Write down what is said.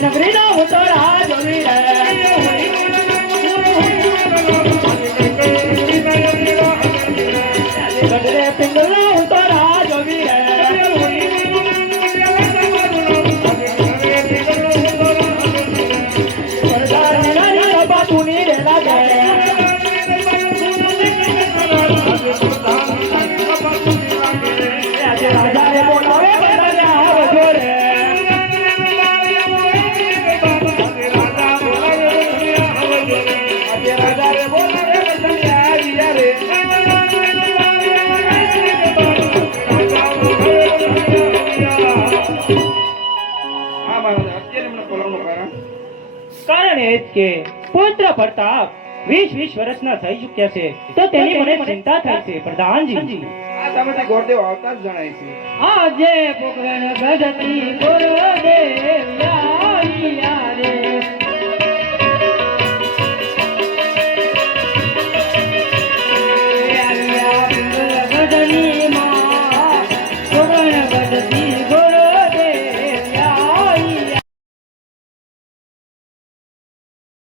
નગરી નો ઉતરા જોવી રે ગઢરે પિંગલો ઉતરા જોવી રે પરદાની નાની બાતુની રે લાગે આજે રાજા રે બોલાવે બધા આવજો રે કારણ એ જ કે પુત્ર પ્રતાપ 20 વર્ષના થઈ ચૂક્યા છે તો તેની મને ચિંતા થાય છે પ્રધાનજી આ તમે ગોરદેવ આવતા જ જણાય છે આજે પોકરણ ગઢતી ગોરદેવ આવ્યા રે આવ્યા ગઢની